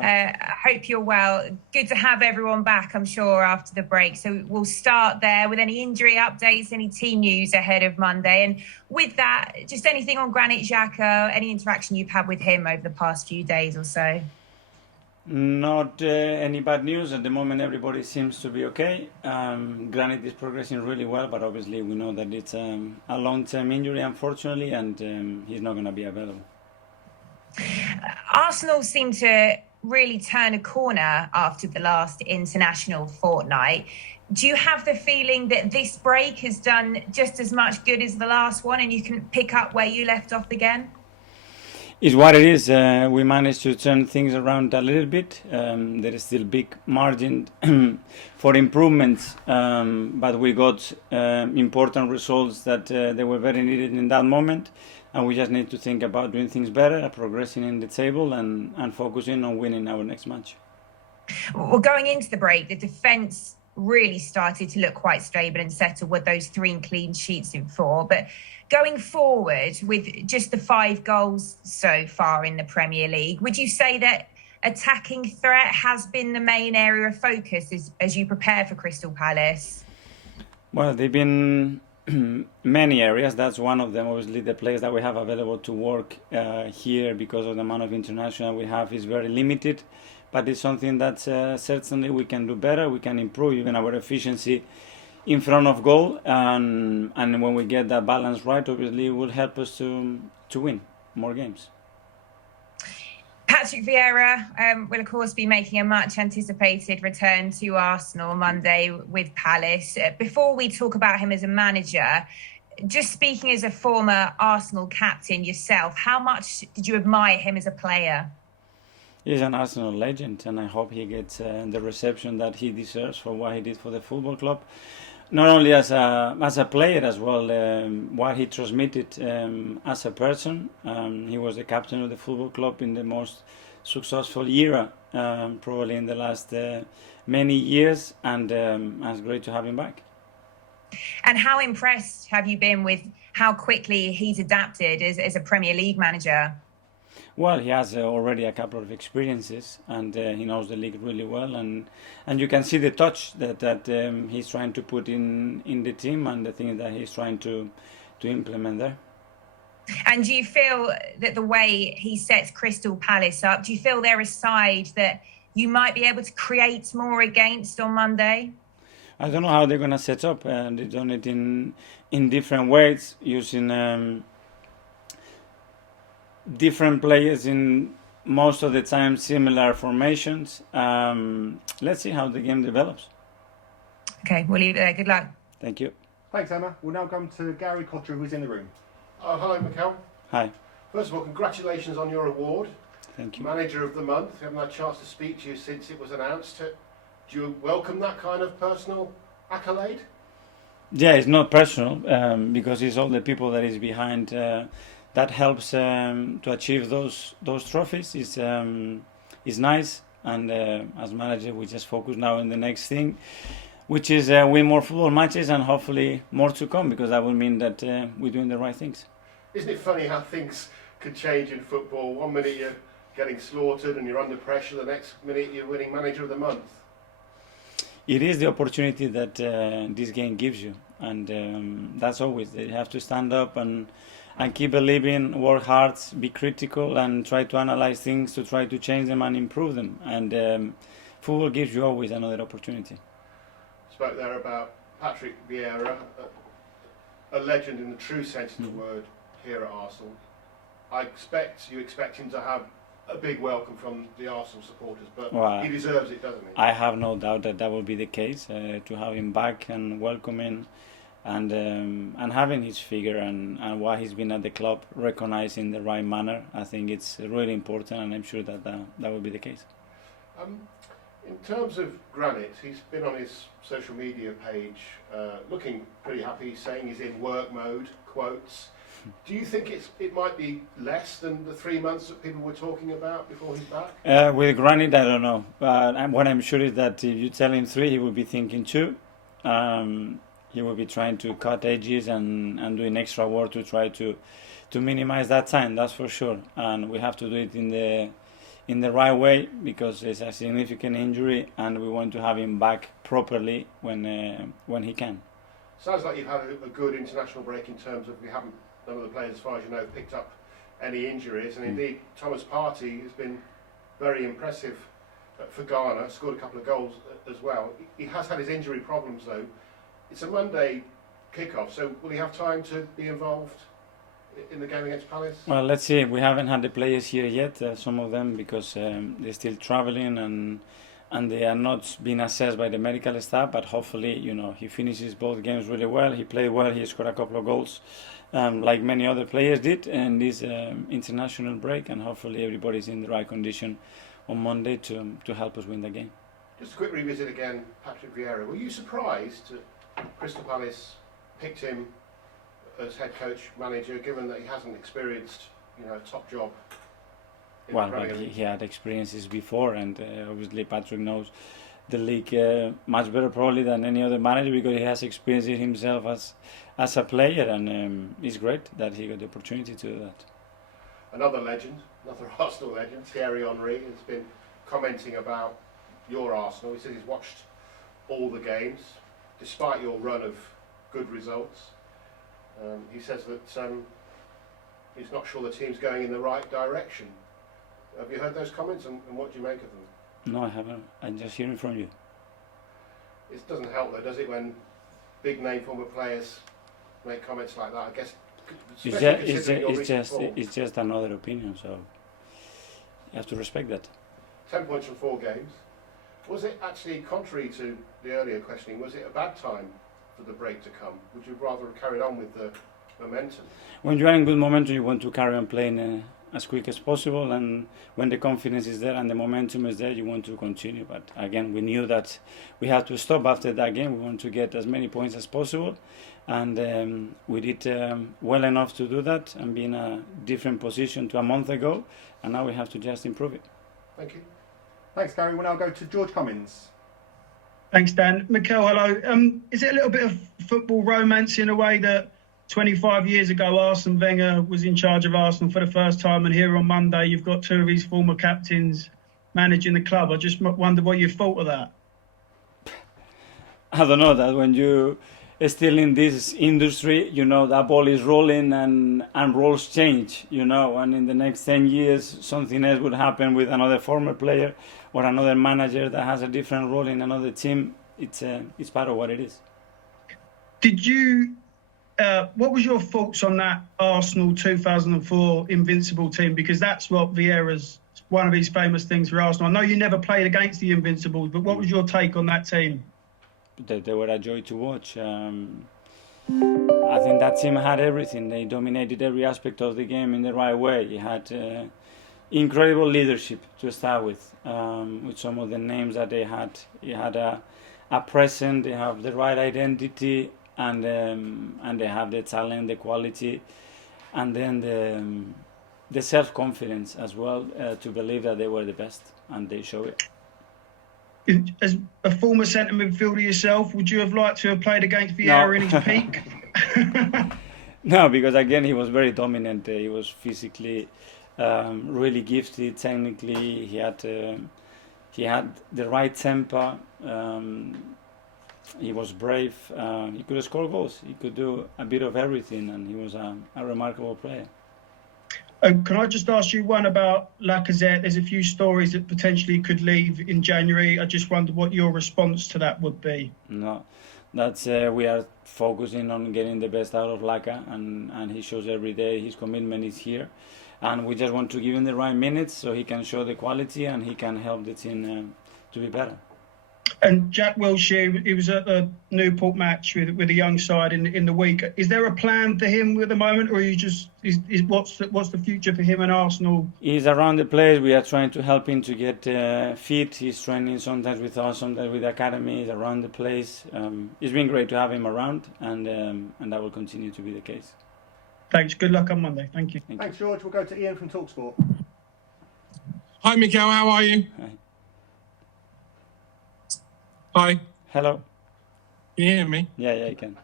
I hope you're well. Good to have everyone back, I'm sure, after the break. So we'll start there with any injury updates, any team news ahead of Monday. And with that, just anything on Granit Xhaka, any interaction you've had with him over the past few days or so? Not any bad news. At the moment, everybody seems to be okay. Granit is progressing really well, but obviously we know that it's a long-term injury, unfortunately, and he's not going to be available. Arsenal seem to really turn a corner after the last international fortnight. Do you have the feeling that this break has done just as much good as the last one and you can pick up where you left off again? It's what it is. We managed to turn things around a little bit. There is still big margin for improvements, but we got important results that they were very needed in that moment. And we just need to think about doing things better, progressing in the table and focusing on winning our next match. Well, going into the break, the defence really started to look quite stable and settled with those 3 clean sheets in 4. But going forward with just the 5 goals so far in the Premier League, would you say that attacking threat has been the main area of focus as you prepare for Crystal Palace? Well, they've been many areas. That's one of them. Obviously, the players that we have available to work here because of the amount of international we have is very limited. But it's something that certainly we can do better. We can improve even our efficiency in front of goal. And when we get that balance right, obviously, it will help us to win more games. Patrick Vieira will, of course, be making a much-anticipated return to Arsenal Monday with Palace. Before we talk about him as a manager, just speaking as a former Arsenal captain yourself, how much did you admire him as a player? He's an Arsenal legend, and I hope he gets the reception that he deserves for what he did for the football club. Not only as a player as well, what he transmitted as a person. He was the captain of the football club in the most successful era, probably in the last many years, and it's great to have him back. And how impressed have you been with how quickly he's adapted as a Premier League manager? Well, he has already a couple of experiences, and he knows the league really well, and you can see the touch that he's trying to put in the team and the things that he's trying to implement there. And do you feel that the way he sets Crystal Palace up, do you feel they're a side that you might be able to create more against on Monday? I don't know how they're going to set up. They've done it in different ways, using different players in most of the time similar formations. Let's see how the game develops. Okay, we'll leave it there. Good luck. Thank you. Thanks, Emma. We'll now come to Gary Cotter, who's in the room. Hello, Mikel. Hi. First of all, congratulations on your award. Thank you. Manager of the Month. We haven't had a chance to speak to you since it was announced. Do you welcome that kind of personal accolade? Yeah, it's not personal because it's all the people that is behind that helps to achieve those trophies. It's nice, and as manager, we just focus now on the next thing, which is win more football matches and hopefully more to come, because that will mean that we're doing the right things. Isn't it funny how things can change in football? 1 minute you're getting slaughtered and you're under pressure, the next minute you're winning Manager of the Month. It is the opportunity that this game gives you, and that's always, you have to stand up and keep believing, work hard, be critical, and try to analyze things to try to change them and improve them. And football gives you always another opportunity. Spoke there about Patrick Vieira, a legend in the true sense of the word here at Arsenal. You expect him to have a big welcome from the Arsenal supporters, but he deserves it, doesn't he? I have no doubt that will be the case, to have him back and welcoming and having his figure and what he's been at the club recognized in the right manner. I think it's really important, and I'm sure that will be the case. In terms of Granit, he's been on his social media page looking pretty happy, saying he's in work mode, quotes. Do you think it might be less than the 3 months that people were talking about before he's back? With Granit, I don't know. But what I'm sure is that if you tell him 3, he will be thinking 2. He will be trying to cut edges and doing extra work to try to minimize that time, that's for sure. And we have to do it in in the right way because it's a significant injury, and we want to have him back properly when he can. Sounds like you've had a good international break in terms of none of the players, as far as you know, picked up any injuries, and indeed Thomas Partey has been very impressive for Ghana, scored a couple of goals as well. He has had his injury problems though. It's a Monday kick-off, so will he have time to be involved in the game against Palace? Well, let's see. We haven't had the players here yet, some of them, because they're still traveling and they are not being assessed by the medical staff, but hopefully, he finishes both games really well. He played well, he scored a couple of goals, like many other players did in this international break, and hopefully everybody's in the right condition on Monday to help us win the game. Just a quick revisit again, Patrick Vieira. Were you surprised that Crystal Palace picked him as head coach, manager, given that he hasn't experienced, a top job? Well, but he had experiences before, and obviously Patrick knows the league much better probably than any other manager because he has experienced it himself as a player, and it's great that he got the opportunity to do that. Another legend, another Arsenal legend, Thierry Henry, has been commenting about your Arsenal. He says he's watched all the games, despite your run of good results. He says that he's not sure the team's going in the right direction. Have you heard those comments, and what do you make of them? No, I haven't. I'm just hearing from you. It doesn't help though, does it, when big name former players make comments like that? I guess it's just another opinion, so you have to respect that. 10 points from 4 games. Was it actually, contrary to the earlier questioning, was it a bad time for the break to come? Would you rather have carried on with the momentum? When you're in good momentum, you want to carry on playing as quick as possible, and when the confidence is there and the momentum is there, you want to continue. But again, we knew that we had to stop after that game. We want to get as many points as possible, and we did well enough to do that and be in a different position to a month ago, and now we have to just improve it. Thank you. Thanks, Gary. We'll now go to George Cummins. Thanks, Dan. Mikel, hello. Is it a little bit of football romance in a way that 25 years ago Arsene Wenger was in charge of Arsenal for the first time, and here on Monday you've got 2 of his former captains managing the club? I just wonder what you thought of that. I don't know, that when you are still in this industry, that ball is rolling and roles change, and in the next 10 years something else would happen with another former player or another manager that has a different role in another team. It's part of what it is. Did you... what was your thoughts on that Arsenal 2004 Invincible team? Because that's what Vieira's, one of his famous things for Arsenal. I know you never played against the Invincibles, but what was your take on that team? They were a joy to watch. I think that team had everything. They dominated every aspect of the game in the right way. You had incredible leadership to start with some of the names that they had. You had a presence, they have the right identity, and they have the talent, the quality, and then the self-confidence as well to believe that they were the best, and they show it. As a former centre midfielder yourself, would you have liked to have played against Vieira in his peak? No, because again he was very dominant. He was physically really gifted. Technically, he had the right temper. He was brave. He could score goals. He could do a bit of everything, and he was a remarkable player. Can I just ask you one about Lacazette? There's a few stories that potentially could leave in January. I just wondered what your response to that would be. No, that's we are focusing on getting the best out of Laca, and he shows every day his commitment is here, and we just want to give him the right minutes so he can show the quality and he can help the team to be better. And Jack Wilshere, he was at the Newport match with a young side in the week. Is there a plan for him at the moment, or what's the future for him and Arsenal? He's around the place. We are trying to help him to get fit. He's training sometimes with us, sometimes with the academy. He's around the place. It's been great to have him around, and that will continue to be the case. Thanks. Good luck on Monday. Thank you. Thanks, George. We'll go to Ian from TalkSport. Hi, Mikel. How are you? Hi. Hi. Hello. Can you hear me? Yeah, I can.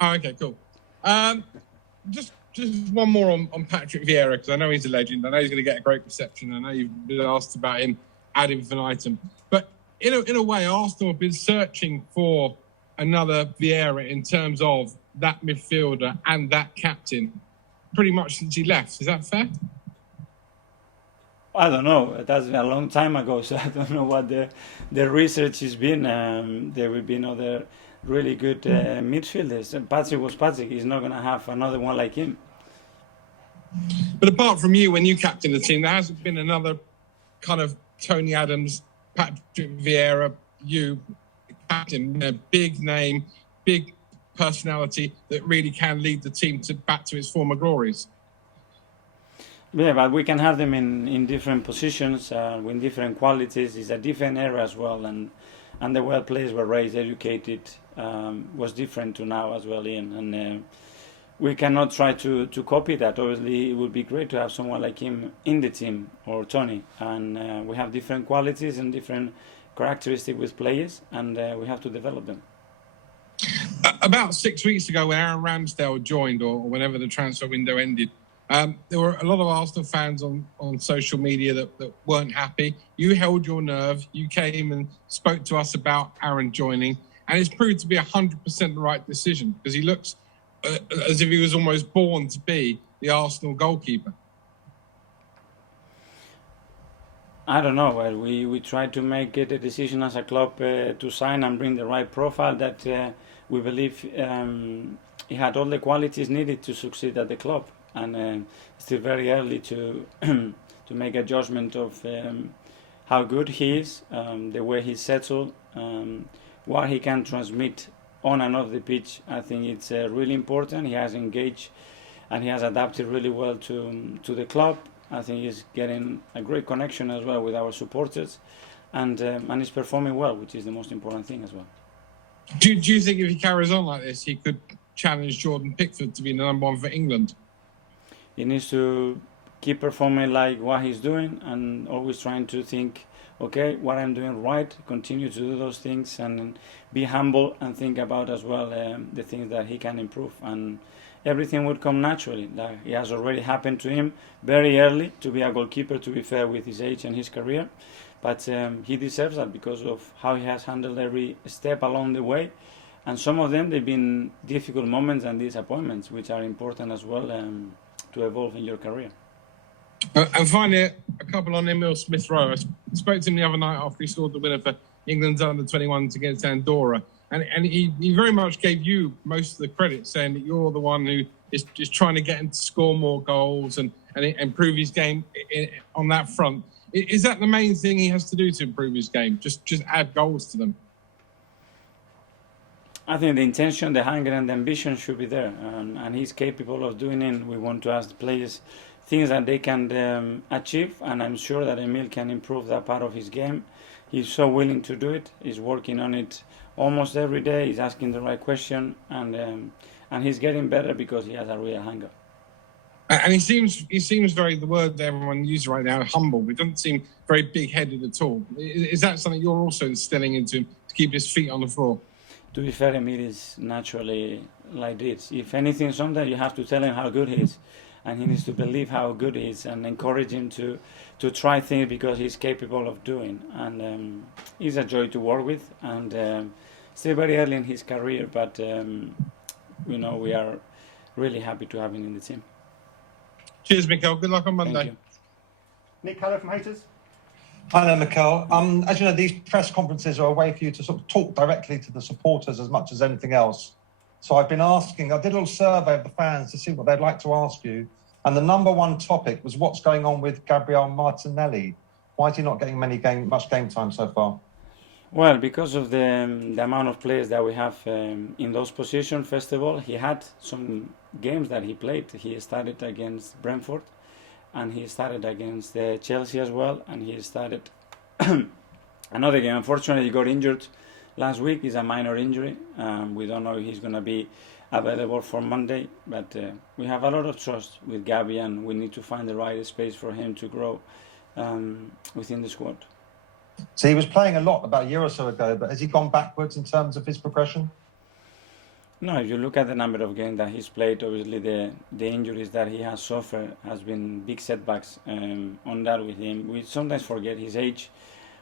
Oh, okay, cool. Just just one more on Patrick Vieira, because I know he's a legend. I know he's going to get a great reception. I know you've been asked about him ad infinitum. But in a way, Arsenal have been searching for another Vieira in terms of that midfielder and that captain pretty much since he left. Is that fair? I don't know. That's a long time ago, so I don't know what the research has been. There will be another really good midfielders. And Patrick was Patrick. He's not going to have another one like him. But apart from you, when you captain the team, there hasn't been another kind of Tony Adams, Patrick Vieira, you captain, a big name, big personality that really can lead the team back to its former glories. Yeah, but we can have them in different positions with different qualities. It's a different era as well, and the way players were raised, educated, was different to now as well, Ian. And we cannot try to copy that. Obviously, it would be great to have someone like him in the team, or Tony. And we have different qualities and different characteristics with players, and we have to develop them. About 6 weeks ago, when Aaron Ramsdale joined, or whenever the transfer window ended, there were a lot of Arsenal fans on social media that weren't happy. You held your nerve. You came and spoke to us about Aaron joining, and it's proved to be 100% the right decision, because he looks as if he was almost born to be the Arsenal goalkeeper. I don't know. Well, we tried to make a decision as a club to sign and bring the right profile that we believe he had all the qualities needed to succeed at the club. And it's still very early to make a judgment of how good he is, the way he's settled, what he can transmit on and off the pitch. I think it's really important. He has engaged and he has adapted really well to the club. I think he's getting a great connection as well with our supporters, and he's performing well, which is the most important thing as well. Do you think if he carries on like this, he could challenge Jordan Pickford to be the number one for England? He needs to keep performing like what he's doing, and always trying to think, okay, what I'm doing right, continue to do those things, and be humble and think about as well the things that he can improve. And everything would come naturally. That it has already happened to him very early to be a goalkeeper, to be fair, with his age and his career. But he deserves that because of how he has handled every step along the way. And some of them, they've been difficult moments and disappointments, which are important as well to evolve in your career. And finally, a couple on Emile Smith-Rowe. I spoke to him the other night after he scored the winner for England's under-21s against Andorra. And he very much gave you most of the credit, saying that you're the one who is just trying to get him to score more goals and improve his game on that front. Is that the main thing he has to do to improve his game? Just add goals to them? I think the intention, the hunger and the ambition should be there. And he's capable of doing it. We want to ask the players things that they can achieve. And I'm sure that Emile can improve that part of his game. He's so willing to do it. He's working on it almost every day. He's asking the right question, and he's getting better because he has a real hunger. And he seems very, the word that everyone uses right now, humble. He doesn't seem very big-headed at all. Is that something you're also instilling into him to keep his feet on the floor? To be fair, Emile is naturally like this. If anything, sometimes you have to tell him how good he is, and he needs to believe how good he is and encourage him to try things because he's capable of doing. And he's a joy to work with, and still very early in his career, but we are really happy to have him in the team. Cheers, Mikel. Good luck on Monday. Nick Keller from Haters. Hi there, Mikel. As you know, these press conferences are a way for you to sort of talk directly to the supporters as much as anything else. So I did a little survey of the fans to see what they'd like to ask you. And the number one topic was what's going on with Gabriel Martinelli. Why is he not getting much game time so far? Well, because of the amount of players that we have in those positions. First of all, he had some games that he played. He started against Brentford, and he started against Chelsea as well, and he started another game. Unfortunately, he got injured last week. It's a minor injury. We don't know if he's going to be available for Monday, but we have a lot of trust with Gabi, and we need to find the right space for him to grow within the squad. So he was playing a lot about a year or so ago, but has he gone backwards in terms of his progression? No, if you look at the number of games that he's played, obviously the injuries that he has suffered has been big setbacks on that with him. We sometimes forget his age,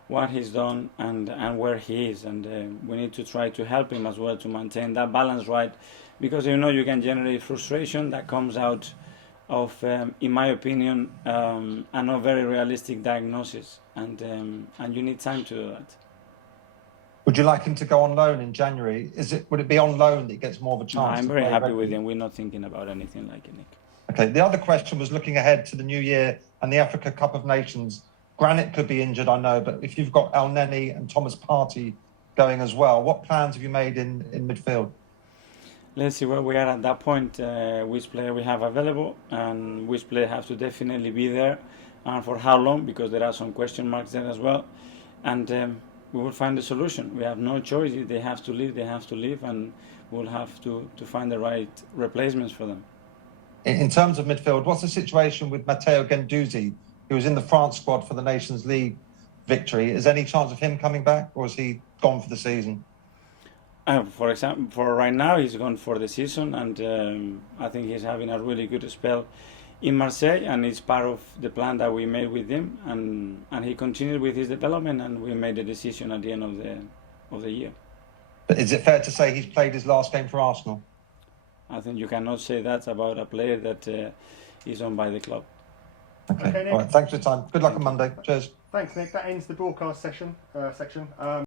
what he's done, and where he is, and we need to try to help him as well to maintain that balance right, because you can generate frustration that comes out of, in my opinion, a not very realistic diagnosis, and you need time to do that. Would you like him to go on loan in January? Would it be on loan that he gets more of a No, chance? I'm very happy with him. We're not thinking about anything like it, Nick. Okay. The other question was looking ahead to the new year and the Africa Cup of Nations. Granit could be injured, I know, but if you've got Elneny and Thomas Partey going as well, what plans have you made in midfield? Let's see where we are at that point, which player we have available, and which player has to definitely be there, and for how long, because there are some question marks there as well. And we will find a solution. We have no choice. If they have to leave, they have to leave, and we'll have to find the right replacements for them. In terms of midfield, what's the situation with Matteo Guendouzi, who was in the France squad for the Nations League victory? Is there any chance of him coming back, or is he gone for the season? For example, for right now, he's gone for the season, and I think he's having a really good spell in Marseille, and it's part of the plan that we made with him, and he continued with his development, and we made a decision at the end of the year. But is it fair to say he's played his last game for Arsenal? I think you cannot say that about a player that is owned by the club. Okay, Okay, Nick. all right. Thanks for your time. Good luck on Monday. Cheers. Thanks, Nick. That ends the broadcast section.